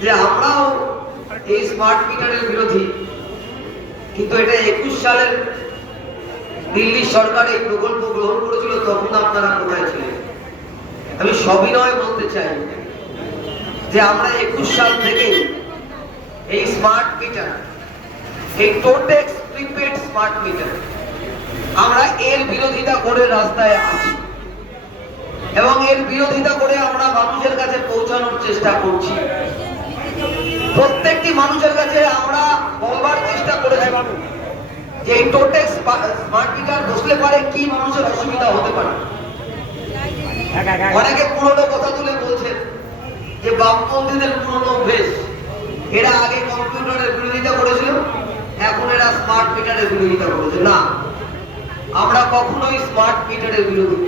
যে আমরাও এই স্মার্ট মিটারের বিরোধী, কিন্তু এটা একুশ সালের দিল্লি সরকার এই প্রকল্প গ্রহণ করেছিল, তখন আপনারা কোথায় ছিলেন? আমি সবিনয় বলতে চাই যে আমরা একুশ সাল থেকে এই স্মার্ট মিটার এই টোটেক্স প্রিপেড স্মার্ট মিটার আমরা এর বিরোধিতা করে রাস্তায় আছি এবং এর বিরোধিতা করে আমরা মানুষের কাছে পৌঁছানোর চেষ্টা করছি। প্রত্যেকটি মানুষের কাছে আমরা বলবার চেষ্টা করেছি যে এই টোটেক্স স্মার্ট মিটার বসলে পারে কি মানুষের অসুবিধা হতে পারে। অনেকে পুরনো কথা তুলে বলছেন যে বামপন্থীদের পুরনো অভ্যেস। এরা আগে কম্পিউটারের বিরোধিতা করেছিল, এখন এরা স্মার্ট মিটারের বিরোধিতা করেছে। না, আমরা কখনোই স্মার্ট মিটারের বিরোধী।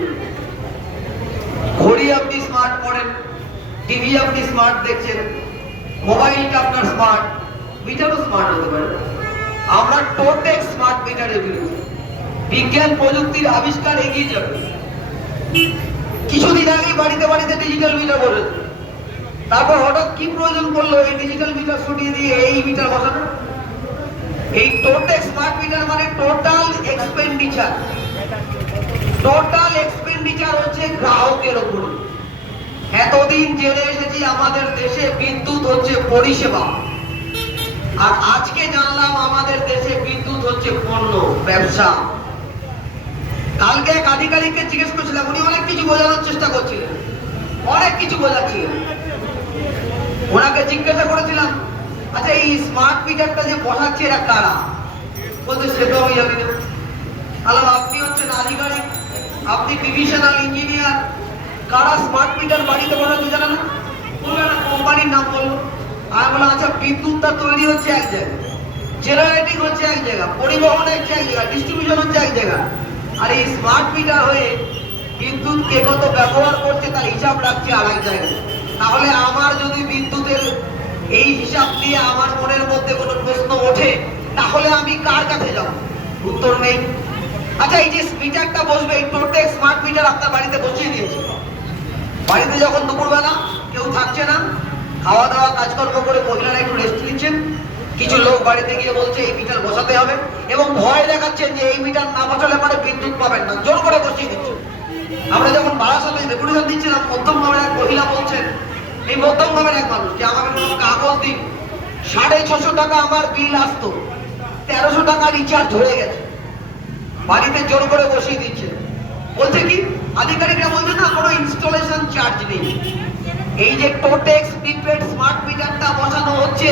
ঘড়ি আপনি স্মার্ট পড়েন, টিভি আপনি স্মার্ট দেখছেন মোবাইলটা আপনার স্মার্ট মিটারও স্মার্ট হতে পারে। আমরা টোটেক স্মার্ট মিটারের বিরোধী বিজ্ঞান প্রযুক্তির আবিষ্কার এগিয়ে যাবে। কিছুদিন আগে বাড়িতে বাড়িতে ডিজিটাল মিটার বসেছে তারপর হঠাৎ কি প্রয়োজন করল এই ডিজিটাল মিটার সরিয়ে দিয়ে এই মিটার বসানো? এই টোটাল স্মার্ট মিটার মানে টোটাল এক্সপেন্ডিচার টোটাল এক্সপেন্ডিচার হচ্ছে গ্রাহকের উপর এতদিন জেনে এসেছি, আমাদের দেশে বিদ্যুৎ হচ্ছে পরিষেবা। আর আজকে জানলাম আমাদের দেশে বিদ্যুৎ হচ্ছে পণ্য, ব্যবসা। কালকে এক আধিকারিককে জিজ্ঞেস করছিলাম, উনি অনেক কিছু বোঝানোর চেষ্টা করছিলেন। অনেক কিছু বোঝাচ্ছিলেন। ওনাকে জিজ্ঞাসা করেছিলাম আচ্ছা এই স্মার্ট মিটারটা যে বসাচ্ছে এরা কারা? বলতে সে তো আমি জানি না। আপনি হচ্ছেন আধিকারিক, আপনি ডিভিশনাল ইঞ্জিনিয়ার কারা স্মার্ট মিটার বাড়িতে বসাতে জানে না? বলবে একটা কোম্পানির নাম বলল। আমি বললাম আচ্ছা বিদ্যুৎটা তৈরি হচ্ছে এক জায়গায়। জেনারেটিং হচ্ছে এক জায়গা পরিবহন হচ্ছে এক জায়গা ডিস্ট্রিবিউশন হচ্ছে এক জায়গা আর এই স্মার্ট মিটার হয়ে বিদ্যুৎ কে কত ব্যবহার করছে তার হিসাব রাখছে আর এক জায়গায়। তাহলে আমার যদি বিদ্যুতের এই হিসাব দিয়ে আমার মনের মধ্যে কোনো প্রশ্ন ওঠে, তাহলে আমি কার কাছে যাব? উত্তর নেই। আচ্ছা এই যে মিটারটা বসবে, এই টোটেক স্মার্ট মিটার আপনার বাড়িতে বসিয়ে দিয়েছে। বাড়িতে যখন দুপুরবেলা কেউ থাকছে না খাওয়া দাওয়া কাজকর্ম করে মহিলারা একটু রেস্ট নিচ্ছেন। কিছু লোক বাড়িতে গিয়ে বলছে, এই মিটার বসাতে হবে। এবং ভয় দেখাচ্ছেন যে এই মিটার না বসালে পরে বিদ্যুৎ পাবেন না। জোর করে বসিয়ে দিচ্ছেন। আমরা যখন বারাসাতে রেপুটেশন দিচ্ছিলাম, মধ্যম গ্রামের এক মহিলা বলছেন, এই মধ্যম গ্রামের এক মানুষ, যে আমাকে কোনো কাগজ দিন সাড়ে ছশো টাকা আমার বিল আসতো। তেরোশো টাকা রিচার্জ হয়ে গেছে। বাড়িতে জোর করে বসিয়ে দিচ্ছে বলছে কি? আধিকারিকরা বলছে না, কোনো ইনস্টলেশন চার্জ নেই। এই যে টোটেক্স প্রিপেড স্মার্ট মিটারটা বসানো হচ্ছে,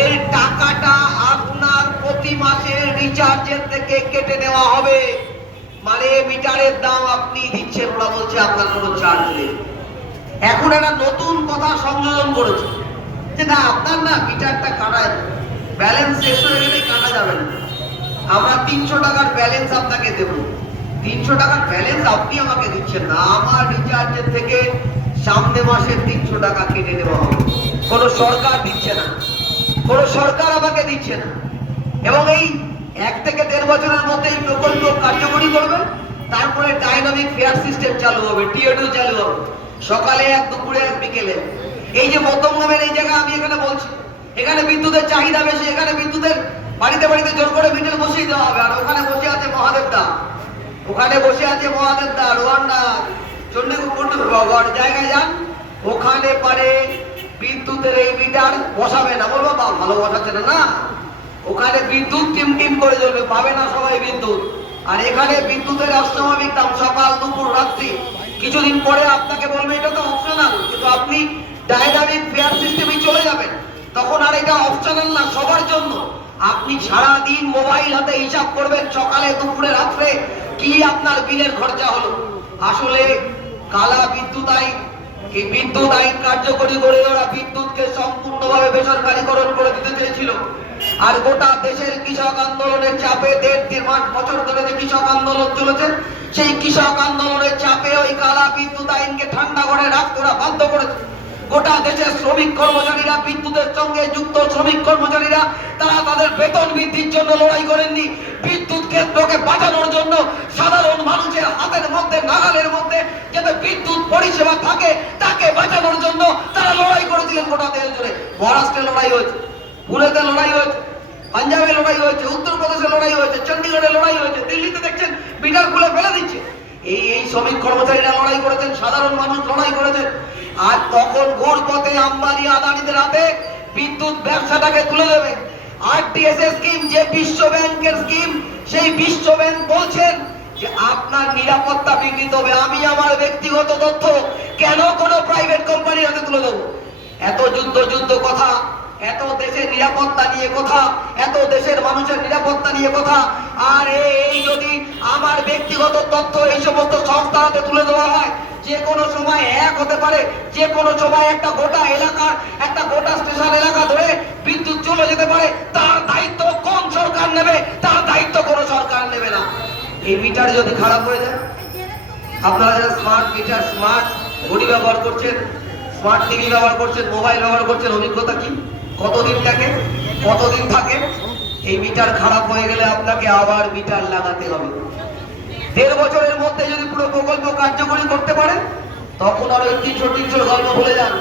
এর টাকাটা আপনার প্রতি মাসের রিচার্জের থেকে কেটে নেওয়া হবে। মানে মিটারের দাম আপনি দিচ্ছেন ওরা বলছে, আপনার কোনো চার্জ নেই। এখন একটা নতুন কথা সংযোজন করেছে, যে না, আপনার না মিটারটা কাটায় ব্যালেন্স শেষ হয়ে গেলে কাটা যাবে না। আমরা তিনশো টাকার ব্যালেন্স আপনাকে দেব। তিনশো টাকার ব্যালেন্স আপনি আমাকে দিচ্ছেন না, আমার রিচার্জের থেকে সামনে মাসের তিনশো টাকা কেটে নেওয়া হবে কোনো সরকার দিচ্ছে না, কোনো সরকার আমাকে দিচ্ছে না। এবং এই এক থেকে দেড় বছরের মধ্যে এই প্রকল্প কার্যকরী করবে, তারপরে ডাইনামিক ফেয়ার সিস্টেম চালু হবে টিএডু চালু হবে। সকালে এক, দুপুরে এক, বিকেলে। এই যে মধ্যমগ্রামের এই জায়গা আমি এখানে বলছি, এখানে বিদ্যুতের চাহিদা বেশি, এখানে বিদ্যুতের বাড়িতে বাড়িতে জোর করে মিটার বসিয়ে দেওয়া হবে, আর ওখানে বসে আছে মহাদেব দা ওখানে বসে আছে মহাদেব দা রোয়ান্ডা চন্ডীগড় গড় জায়গায় যান, ওখানে পারে বিদ্যুতের এই মিটার বসাবে না। বলব বা ভালো বসাচ্ছে না? ওখানে বিদ্যুৎ টিম টিম করে চলবে পাবে না সবাই বিদ্যুৎ। আর এখানে বিদ্যুতের অস্বাভাবিক দাম সকাল, দুপুর, রাত্রি। কিছুদিন পরে আপনাকে বলবে, এটা তো অপশনাল কিন্তু আপনি ডায়নামিক ফেয়ার সিস্টেমে চলে যাবেন। তখন আর এটা অপশনাল না, সবার জন্য। আপনি সারা দিন মোবাইল হাতে হিসাব করবেন, সকালে, দুপুরে, রাত্রে। কি আপনার বিলের খরচা হলো? আসলে কালা বিদ্যুৎ আইন এই বিদ্যুৎ আইন কার্যকরী করে ওরা বিদ্যুৎকে সম্পূর্ণভাবে বেসরকারীকরণ করে দিতে চেয়েছিল। আর গোটা দেশের কৃষক আন্দোলনের চাপে দেড় তিন মাস বছর ধরে যে কৃষক আন্দোলন চলেছে, সেই কৃষক আন্দোলনের চাপে ওই কালা বিদ্যুৎ আইনকে ঠান্ডা করে রাখতে ওরা বাধ্য করেছে। গোটা দেশের শ্রমিক কর্মচারীরা বিদ্যুতের সঙ্গে যুক্ত শ্রমিক কর্মচারীরা, তারা তাদের বেতন বৃদ্ধির জন্য লড়াই করেননি। বিদ্যুৎ ক্ষেত্রকে বাঁচানোর জন্য বিদ্যুৎ পরিষেবা থাকে, তাকে বাঁচানোর জন্য তারা লড়াই করেছিলেন গোটা দেশ জুড়ে। মহারাষ্ট্রে লড়াই হয়েছে, পুনেতে লড়াই হয়েছে, পাঞ্জাবে লড়াই হয়েছে, উত্তরপ্রদেশে লড়াই হয়েছে, চণ্ডীগড়ে লড়াই হয়েছে, দিল্লিতে দেখছেন, বিটার খুলে ফেলে দিচ্ছে। এই এই শ্রমিক কর্মচারীরা লড়াই করেছেন, সাধারণ মানুষ লড়াই করেছেন। আর তখন ঘোর পথে আম্বানি আদানিদের হাতে বিদ্যুৎ ব্যবসাটাকে তুলে দেবে। আরটিএসএস স্কিম, যে বিশ্ব ব্যাংকের স্কিম, সেই বিশ্ব ব্যাংক বলছেন যে আপনার নিরাপত্তা বিঘ্নিত হবে। আমি আমার ব্যক্তিগত তথ্য কেন কোনো প্রাইভেট কোম্পানির হাতে তুলে দেবো? এত যুদ্ধ যুদ্ধ কথা, এত দেশের নিরাপত্তা নিয়ে কথা, এত দেশের মানুষের নিরাপত্তা নিয়ে কথা। আর এই যদি আমার ব্যক্তিগত তথ্য এই সমস্ত সংস্থার হাতে তুলে দেওয়া হয়, যে কোনো সময় এক হতে পারে, যে কোনো সময় একটা গোটা এলাকার, একটা গোটা স্টেশন এই মিটার যদি খারাপ হয়ে যায়, আপনারা যারা স্মার্ট মিটার স্মার্ট ঘড়ি ব্যবহার করছেন স্মার্ট টিভি ব্যবহার করছেন মোবাইল ব্যবহার করছেন, অভিজ্ঞতা কি? কতদিন থাকে? কতদিন থাকে? এই মিটার খারাপ হয়ে গেলে আপনাকে আবার মিটার লাগাতে হবে। দেড় বছরের মধ্যে যদি পুরো প্রকল্প কার্যকরী করতে পারে তখন আর ওই তিনশো তিনশোর গল্প ভুলে যান।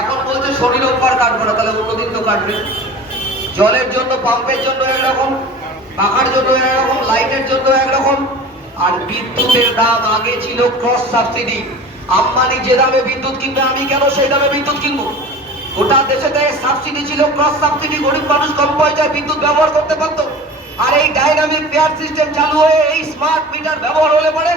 এখন বলছে শনি রোববার কাটবো না, তাহলে অন্যদিন তো কাটবে। জলের জন্য, পাম্পের জন্য একরকম। পাখার জন্য একরকম, লাইটের জন্য একরকম, আর বিদ্যুতের দাম আগে ছিল ক্রস সাবসিডি আম্বানি যে দামে বিদ্যুৎ কিনবে, আমি কেন সেই দামে বিদ্যুৎ কিনবো? গোটা দেশে সাবসিডি ছিল ক্রস সাবসিডি গরিব মানুষ কম পয়সায় বিদ্যুৎ ব্যবহার করতে পারতো। আর এই ডাইনামিক পেয়ার সিস্টেম চালু হয়ে এই স্মার্ট মিটার ব্যবহার হলে পরে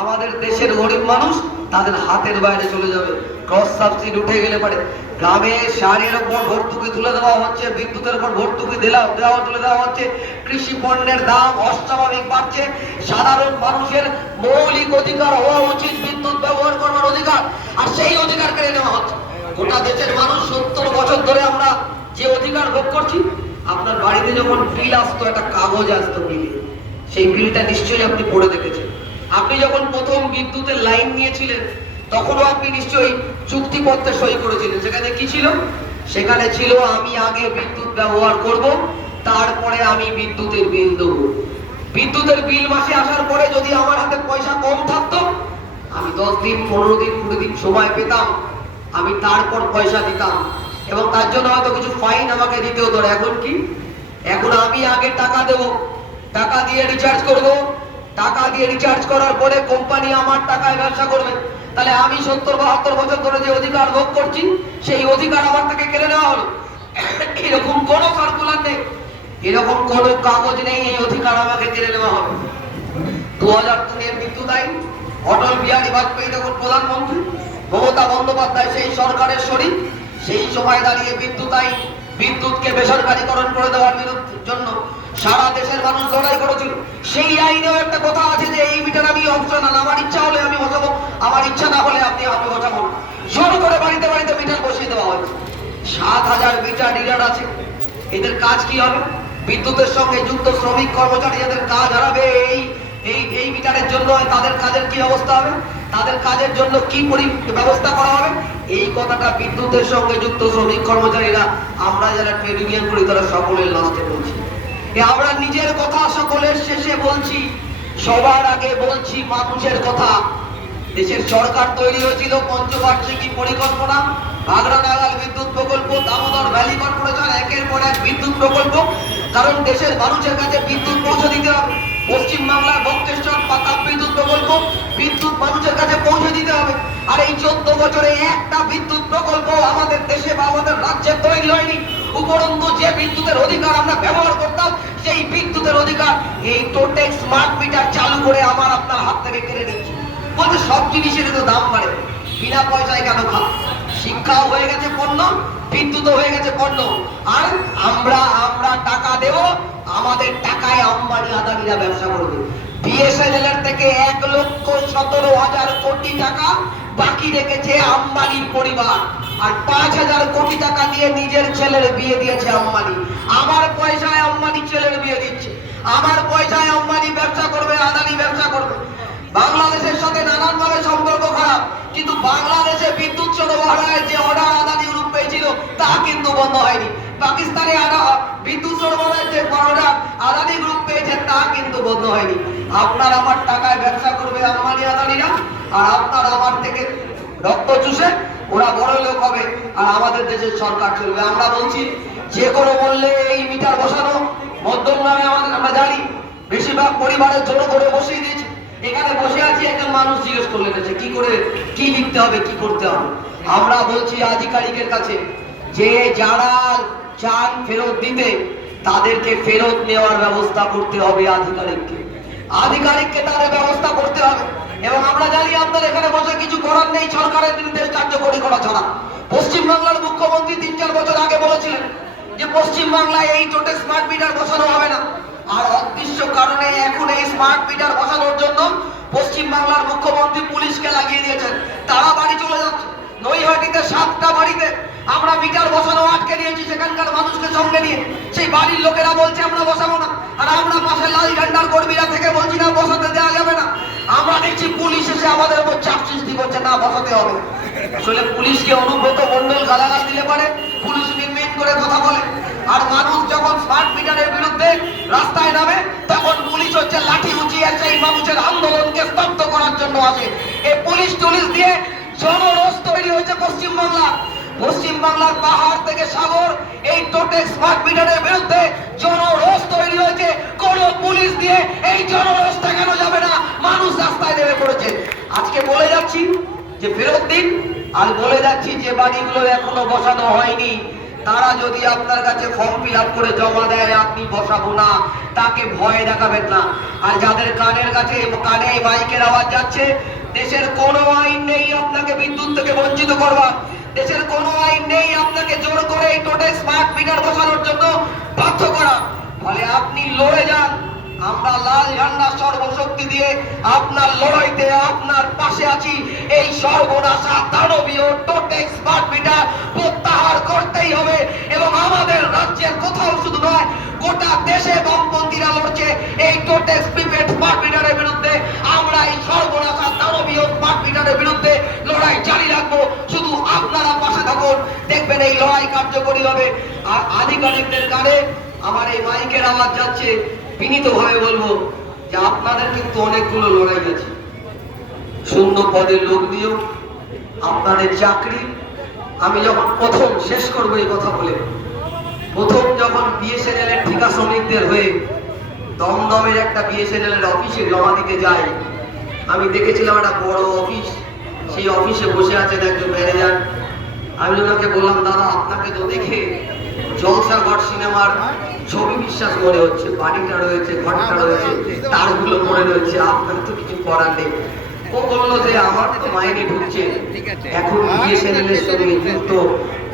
আমাদের দেশের গরিব মানুষ তাদের হাতের বাইরে চলে যাবে। ক্রস সাবসিডি উঠে গেলে পারে। গ্রামে সারের উপর ভর্তুকি তুলে দেওয়া হচ্ছে, বিদ্যুতের উপর ভর্তুকি দিলা দেওয়া তুলে দেওয়া হচ্ছে। কৃষি পণ্যের দাম অস্বাভাবিক বাড়ছে। সাধারণ মানুষের মৌলিক অধিকার হওয়া উচিত, বিদ্যুৎ ব্যবহার করবার অধিকার। আর সেই অধিকার কেড়ে নেওয়া হচ্ছে। গোটা দেশের মানুষ সত্তর বছর ধরে আমরা যে অধিকার ভোগ করছি, আপনার বাড়িতে যখন বিল আসতো, একটা কাগজ আসতো বিলে। সেই বিলটা নিশ্চয়ই আপনি পড়ে দেখেছেন। আপনি যখন প্রথম বিদ্যুতের লাইন নিয়েছিলেন, তখনও আপনি নিশ্চয়ই চুক্তিপত্রে সই করেছিলেন। সেখানে কি ছিল? সেখানে ছিল, আমি আগে বিদ্যুৎ ব্যবহার করব, তারপরে আমি বিদ্যুতের বিল দেবো। বিদ্যুতের বিল মাসে আসার পরে যদি আমার হাতে পয়সা কম থাকতো, আমি দশ দিন, পনেরো দিন, কুড়ি দিন সময় পেতাম, আমি তারপর পয়সা দিতাম। এবং তার জন্য হয়তো কিছু ফাইন আমাকে দিতে হতো এখন কি? এখন আমি আগে টাকা দেব, টাকা দিয়ে রিচার্জ করব টাকা দিয়ে রিচার্জ করার পরে কোম্পানি আমার টাকায় ব্যবসা করবে। তাহলে আমি সত্তর, বাহাত্তর বছর ধরে যে অধিকার ভোগ করছি, সেই অধিকার আমার থেকে কেড়ে নেওয়া হলো। এরকম কোনো সার্কুলার নেই। এরকম কোনো কাগজ নেই, এই অধিকার আমাকে কেড়ে নেওয়া হবে। দু হাজার তিনের বিদ্যুৎ আইন অটল বিহারী বাজপেয়ী তখন প্রধানমন্ত্রী, মমতা বন্দ্যোপাধ্যায় সেই সরকারের শরীর সেই সময় দাঁড়িয়ে বিদ্যুৎ আইন বিদ্যুৎকে বেসরকারীকরণ করে দেওয়ার জন্য সারা দেশের মানুষ লড়াই করেছিল। সেই আইনেও একটা কথা আছে যে এই মিটার আমি অপশনাল আমার ইচ্ছা হলে আমি বসাবো। আমার ইচ্ছা না হলে আপনি আমি বসাবো। জোর করে বাড়িতে বাড়িতে মিটার বসিয়ে দেওয়া হয়েছে। সাত হাজার মিটার ডিলার আছে। এদের কাজ কি হবে? বিদ্যুতের সঙ্গে যুক্ত শ্রমিক কর্মচারী যাদের কাজ হারাবে এই এই এই মিটারের জন্য তাদের কাজের কি অবস্থা হবে? তাদের কাজের জন্য কি পরি- ব্যবস্থা করা হবে? এই কথাটা বিদ্যুতের সঙ্গে যুক্ত শ্রমিক কর্মচারীরা, আমরা যারা ট্রেড ইউনিয়ন করি, তারা সকলের লাস্টে বলছি। আমরা নিজের কথা সকলের শেষে বলছি। সবার আগে বলছি মানুষের কথা। দেশের সরকার তৈরি হয়েছিল পঞ্চবার্ষিকী পরিকল্পনা। আগ্রা নাগাল বিদ্যুৎ প্রকল্প, দামোদর ভ্যালি কর্পোরেশন, একের পর এক বিদ্যুৎ প্রকল্প। কারণ দেশের মানুষের কাছে বিদ্যুৎ পৌঁছে দিতে হবে। পশ্চিম বাংলার বক্রেশ্বর তাপ বিদ্যুৎ প্রকল্প, বিদ্যুৎ মানুষের কাছে পৌঁছে দিতে হবে আর এই চোদ্দ বছরে একটা বিদ্যুৎ প্রকল্প আমাদের দেশে বা আমাদের রাজ্যে তৈরি হয়নি। উপরন্তু যে বিদ্যুতের অধিকার আমরা ব্যবহার করতাম, সেই বিদ্যুতের অধিকার এই টোটেক স্মার্ট মিটার চালু করে আমার আপনার হাত থেকে কেড়ে নিচ্ছে বলতে সব জিনিসের তো দাম বাড়ে। বিনা পয়সায় কেন খা শিক্ষাও হয়ে গেছে পণ্য, বিদ্যুৎও হয়ে গেছে পণ্য। আর আমরা আমরা টাকা দেব, আমাদের টাকায় আম্বানি আদানিরা ব্যবসা করবে। বিএসএনএল এর থেকে এক লক্ষ সতেরো হাজার কোটি টাকা বাকি রেখেছে আম্বানির পরিবার। আর পাঁচ হাজার কোটি টাকা দিয়ে নিজের ছেলের বিয়ে দিয়েছে আম্বানি। আমার পয়সায় আম্বানি ছেলের বিয়ে দিচ্ছে। আমার পয়সায় আম্বানি ব্যবসা করবে, আদানি ব্যবসা করবে। বাংলাদেশের সাথে নানান ভাবে সম্পর্ক খারাপ। কিন্তু বাংলাদেশে বিদ্যুৎ সরবরাহের যে অর্ডার আদানি গ্রুপ পেয়েছিল, তা কিন্তু বন্ধ হয়নি। পাকিস্তানে বিদ্যুৎ সরবরাহের যে অর্ডার আদানি গ্রুপ পেয়েছে, তা কিন্তু বন্ধ হয়নি। আপনার আমার টাকায় ব্যবসা করবে আম্বানি, আদানিরা? আর আপনার আমার থেকে রক্ত চুষে ওরা বড় লোক হবে, আর আমাদের দেশের সরকার চলবে। আমরা বলছি, যে কোনো মূল্যে এই মিটার বসানো, মধ্যম নামে আমাদের আমরা জানি, বেশিরভাগ পরিবারের জন্য করে বসিয়ে দিয়েছে। এখানে বসে আছি, একজন মানুষ জিজ্ঞেস করলেন যে কি করে, কি লিখতে হবে, কি করতে হবে? আমরা বলছি আধিকারিকের কাছে, যে যারা চান ফেরত দিতে, তাদেরকে ফেরত নেওয়ার ব্যবস্থা করতে হবে আধিকারিককে। আধিকারিককে তাদের ব্যবস্থা করতে হবে। এবং আমরা জানি আপনার এখানে বসে কিছু করার নেই, সরকারের নির্দেশ কার্যকরী করা ছাড়া। পশ্চিমবাংলার মুখ্যমন্ত্রী তিন চার বছর আগে বলেছিলেন যে পশ্চিমবাংলায় এই চোটে স্মার্ট মিটার বসানো হবে না। আর অদৃশ্য কারণে এখন এই স্মার্ট মিটার বসানোর জন্য পশ্চিমবাংলার মুখ্যমন্ত্রী পুলিশকে লাগিয়ে দিয়েছেন তারা বাড়ি চলে যাচ্ছে নৈহাটিতে সাতটা বাড়িতে আমরা মিটার বসানো আটকে দিয়েছি সেখানকার মানুষকে সঙ্গে নিয়ে। সেই বাড়ির লোকেরা বলছে, আমরা বসাবো না। আর আমরা পাশে লাল ঝান্ডার কর্মীরা থেকে বলছি, না, বসাতে দেওয়া যাবে না। আমরা দেখছি পুলিশ এসে আমাদের উপর চাপ সৃষ্টি করছে, না, বসাতে হবে। আসলে পুলিশকে অনুব্রত মন্ডল গালাগাল দিলে পারে, পুলিশ মিনমিন করে কথা বলে। আর মানুষ যখন স্মার্ট মিটারের বিরুদ্ধে রাস্তায় নামে, তখন পুলিশ হচ্ছে লাঠি উঁচিয়ে সেই মানুষের আন্দোলনকে স্তব্ধ করার জন্য আসে। এই পুলিশ টুলিশ দিয়ে জনরোষ তৈরি হয়েছে পশ্চিমবাংলা পশ্চিমবাংলার পাহাড় থেকে সাগর, এই টোটেক স্মার্ট মিটারের বিরুদ্ধে জনরোষ তৈরি হয়েছে। কোন পুলিশ দিয়ে এই জনরোষ দেখানো যাবে না। মানুষ রাস্তায় নেমে পড়েছে। আজকে বলে যাচ্ছি যে ফেরত দিন, আর বলে যাচ্ছি যে বাড়িগুলো এখনও বসানো হয়নি। তারা যদি আপনার কাছে ফর্ম ফিল করে জমা দেয়, আপনি বসাবো না। তাকে ভয় দেখাবেন না। আর যাদের কানের কাছে, কানে এই মাইকের আওয়াজ যাচ্ছে দেশের কোনো আইন নেই আপনাকে বিদ্যুৎ থেকে বঞ্চিত করবার দেশের কোনো আইন নেই আপনাকে জোর করে এই টোটাল স্মার্ট মিটার বসানোর জন্য বাধ্য করা। ফলে আপনি লড়ে যান। আমরা লাল ঝান্ডা সর্বশক্তি দিয়ে আপনার লড়াইতে আপনার পাশে আছি। এই সর্বনাশা দানবীয় টোটেক স্মার্ট মিটার প্রত্যাহার করতেই হবে এবং আমাদের রাজ্যের কোথাও শুধু নয় গোটা দেশে বামপন্থীরা লড়ছে এই টোটেক্স প্রিপেড স্মার্ট মিটারের বিরুদ্ধে আমরা এই সর্বনাশা দানবীয় স্মার্ট মিটারের বিরুদ্ধে লড়াই জারি রাখব শুধু আপনারা পাশে থাকুন দেখবেন এই লড়াই কার্যকরী হবে। আর আধিকারিকদের কানে আমার এই মাইকের আওয়াজ যাচ্ছে, বিনীতভাবে বলব যে আপনাদের কিন্তু অনেকগুলো লড়াই আছে। শূন্য পদের লোক দিয়েও আপনাদের চাকরি। আমি যখন প্রথম শেষ করব এই কথা বলে, প্রথম যখন বিএসএনএল এর ঠিকা শ্রমিকদের হয়ে দমদমের একটা বিএসএনএল এর অফিসে জমা দিতে যাই, আমি দেখেছিলাম একটা বড় অফিস, সেই অফিসে বসে আছেন একজন ম্যানেজার। আমি ওনাকে বললাম, দাদা, আপনাকে তো দেখে জলসাঘর সিনেমার ছবি বিশ্বাস মনে হচ্ছে, বাড়িটা রয়েছে, ঘরটা রয়েছে, তারগুলো মনে রয়েছে, আপনার তো কিছু করার নেই। ও বলল যে, আমার তো মাইনে ঢুকছে। এখন বিএসএনএল এর যুক্ত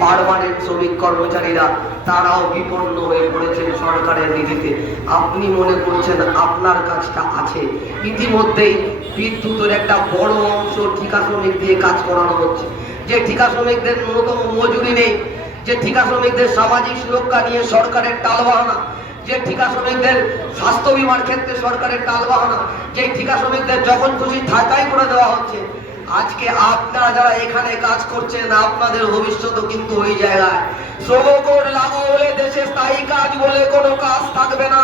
পারমানেন্ট শ্রমিক কর্মচারীরা তারাও বিপন্ন হয়ে পড়েছেন সরকারের নীতিতে আপনি মনে করছেন আপনার কাজটা আছে? ইতিমধ্যেই বিদ্যুতের একটা বড় অংশ ঠিকা শ্রমিক দিয়ে কাজ করানো হচ্ছে। যে ঠিকা শ্রমিকদের ন্যূনতম মজুরি নেই, যে ঠিকা শ্রমিকদের সামাজিক সুরক্ষা নিয়ে সরকারের টালবাহানা, যে ঠিকা শ্রমিকদের স্বাস্থ্য বিমার ক্ষেত্রে সরকারের টালবাহানা, যে ঠিকা শ্রমিকদের যখন খুশি থাকাই করে দেওয়া হচ্ছে, আজকে আপনারা যারা এখানে কাজ করছেন, আপনাদের ভবিষ্যৎ কিন্তু ওই জায়গায়। শ্রমকোড লাগু হলে দেশে স্থায়ী কাজ বলে কোনো কাজ থাকবে না।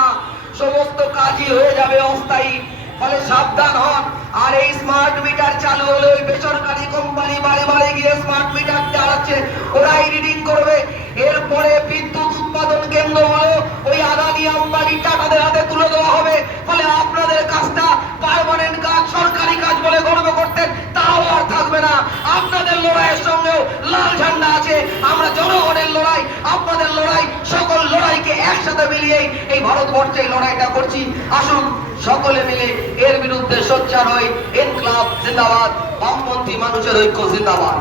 সমস্ত কাজই হয়ে যাবে অস্থায়ী, ফলে সাবধান হন। আর এই স্মার্ট মিটার চালু হলে ওই বেসরকারি কোম্পানি বাড়ি বাড়ি গিয়ে স্মার্ট মিটার চালাচ্ছে। ওরাই রিডিং করবে। এরপরে বিদ্যুৎ উৎপাদন কেন্দ্র হলো ওই আদানি আম্বানি টাকাদের হাতে তুলে দেওয়া হবে ফলে আপনাদের কাজটা পার্মানেন্ট কাজ সরকারি কাজ বলে গর্ব করতেন তাও আর থাকবে না আপনাদের লড়াইয়ের সঙ্গেও লাল ঝান্ডা আছে আমরা জনগণের লড়াই আপনাদের লড়াই সকল একসাথে মিলিয়েই এই ভারতবর্ষে লড়াইটা করছি। আসুন সকলে মিলে এর বিরুদ্ধে সোচ্চার হই। ইনকলাব জিন্দাবাদ, বামপন্থী মানুষের ঐক্য জিন্দাবাদ।